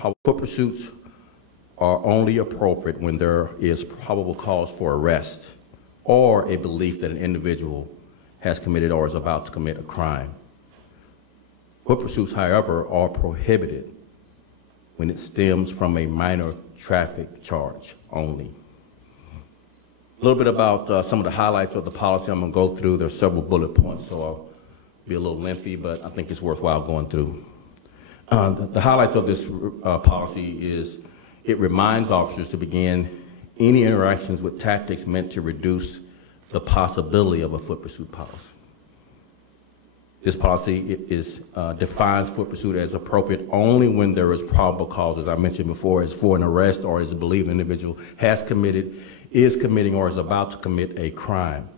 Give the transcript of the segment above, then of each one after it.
Foot pursuits are only appropriate when there is probable cause for arrest or a belief that an individual has committed or is about to commit a crime. Foot pursuits, however, are prohibited when it stems from a minor traffic charge only. A little bit about some of the highlights of the policy I'm going to go through. There's several bullet points, so I'll be a little lengthy, but I think it's worthwhile going through. The highlights of this policy is it reminds officers to begin any interactions with tactics meant to reduce the possibility of a foot pursuit policy. This policy defines foot pursuit as appropriate only when there is probable cause, as I mentioned before, is for an arrest or is believed an individual has committed, is committing, or is about to commit a crime.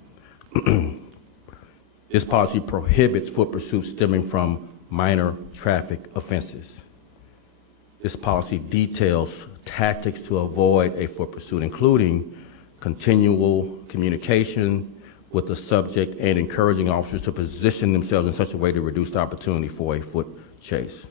This policy prohibits foot pursuits stemming from minor traffic offenses. This policy details tactics to avoid a foot pursuit, including continual communication with the subject and encouraging officers to position themselves in such a way to reduce the opportunity for a foot chase.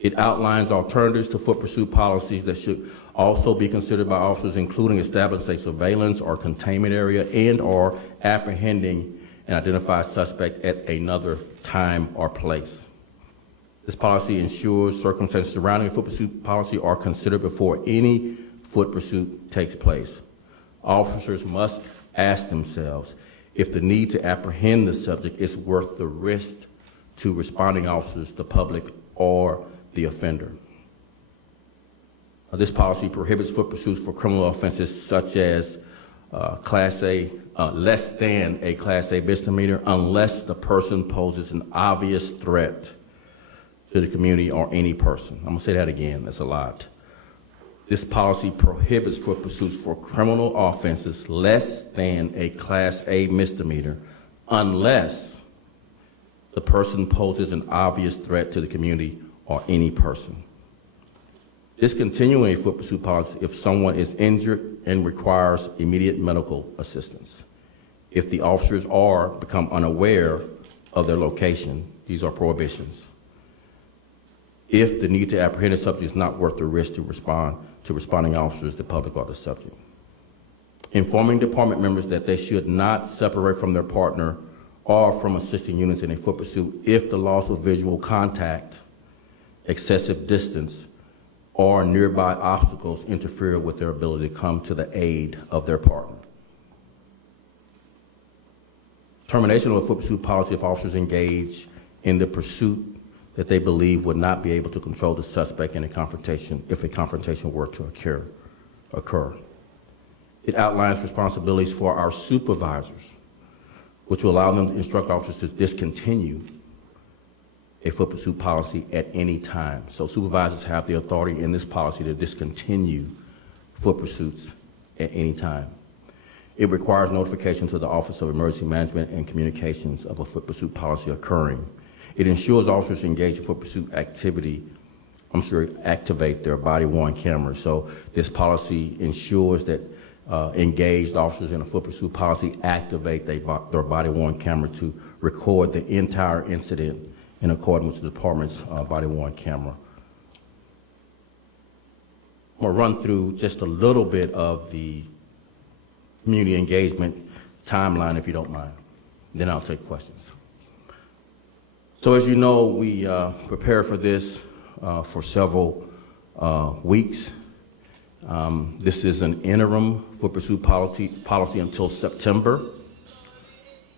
It outlines alternatives to foot pursuit policies that should also be considered by officers, including establishing a surveillance or containment area and or apprehending an identified suspect at another time or place. This policy ensures circumstances surrounding a foot pursuit policy are considered before any foot pursuit takes place. Officers must ask themselves if the need to apprehend the subject is worth the risk to responding officers, the public, or the offender. This policy prohibits foot pursuits for criminal offenses such as less than a Class A misdemeanor unless the person poses an obvious threat to the community or any person. I'm going to say that again, that's a lot. This policy prohibits foot pursuits for criminal offenses less than a Class A misdemeanor unless the person poses an obvious threat to the community or any person. Discontinuing a foot pursuit policy if someone is injured and requires immediate medical assistance. If the officers become unaware of their location, these are prohibitions. If the need to apprehend a subject is not worth the risk to responding officers, the public, or the subject. Informing department members that they should not separate from their partner or from assisting units in a foot pursuit if the loss of visual contact, excessive distance, or nearby obstacles interfere with their ability to come to the aid of their partner. Termination of a foot pursuit policy if officers engage in the pursuit that they believe would not be able to control the suspect in a confrontation if a confrontation were to occur. It outlines responsibilities for our supervisors, which will allow them to instruct officers to discontinue a foot pursuit policy at any time. So supervisors have the authority in this policy to discontinue foot pursuits at any time. It requires notification to the Office of Emergency Management and Communications of a foot pursuit policy occurring. It ensures officers engaged in foot pursuit activity, activate their body-worn cameras. So this policy ensures that engaged officers in a foot pursuit policy activate their body-worn camera to record the entire incident in accordance with the department's body-worn camera. I'm going to run through just a little bit of the community engagement timeline, if you don't mind. Then I'll take questions. So as you know, we prepared for this for several weeks. This is an interim foot pursuit policy until September.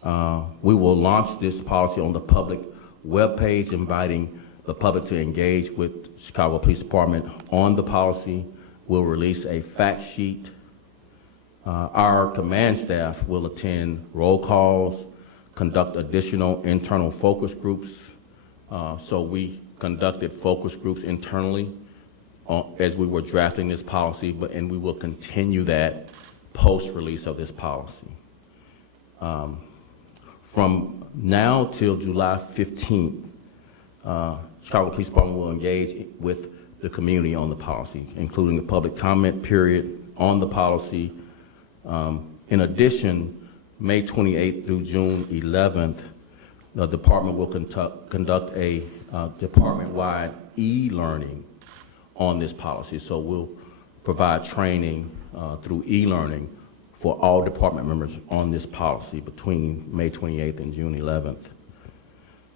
We will launch this policy on the public webpage, inviting the public to engage with Chicago Police Department on the policy. We'll release a fact sheet. Our command staff will attend roll calls, conduct additional internal focus groups. So we conducted focus groups internally as we were drafting this policy, and we will continue that post-release of this policy. From now till July 15th, Chicago Police Department will engage with the community on the policy, including a public comment period on the policy. In addition, May 28th through June 11th, the department will conduct a department-wide e-learning on this policy. So we'll provide training through e-learning for all department members on this policy between May 28th and June 11th.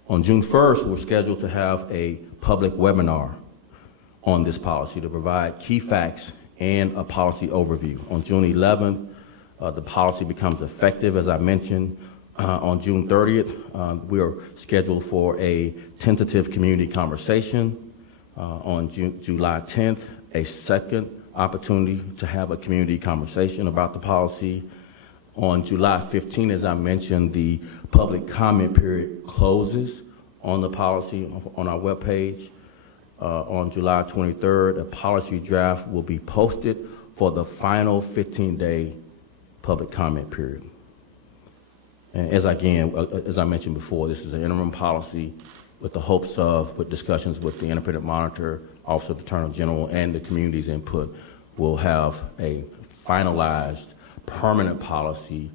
On June 1st, we're scheduled to have a public webinar on this policy to provide key facts and a policy overview. On June 11th, the policy becomes effective, as I mentioned. On June 30th, we are scheduled for a tentative community conversation. On July 10th, a second opportunity to have a community conversation about the policy. On July 15th, as I mentioned, the public comment period closes on the policy on our webpage. On July 23rd, a policy draft will be posted for the final 15-day public comment period. And as I mentioned before, this is an interim policy with the hopes of, with discussions with the independent monitor, Office of the Attorney General, and the community's input, we'll have a finalized permanent policy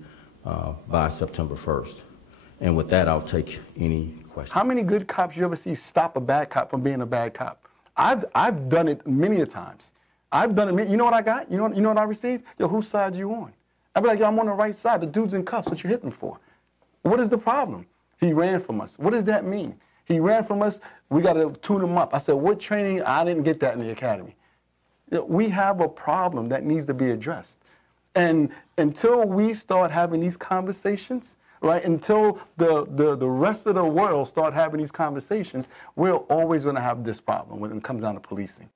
by September 1st. And with that, I'll take any questions. How many good cops you ever see stop a bad cop from being a bad cop? I've done it many a times. I've done it. You know what I got? You know what I received? Yo, whose side you on? I'd be like, yo, I'm on the right side. The dude's in cuffs. What you hitting for? What is the problem? He ran from us. What does that mean? He ran from us. We got to tune him up. I said, what training? I didn't get that in the academy. We have a problem that needs to be addressed. And until we start having these conversations, right, until the rest of the world start having these conversations, we're always going to have this problem when it comes down to policing.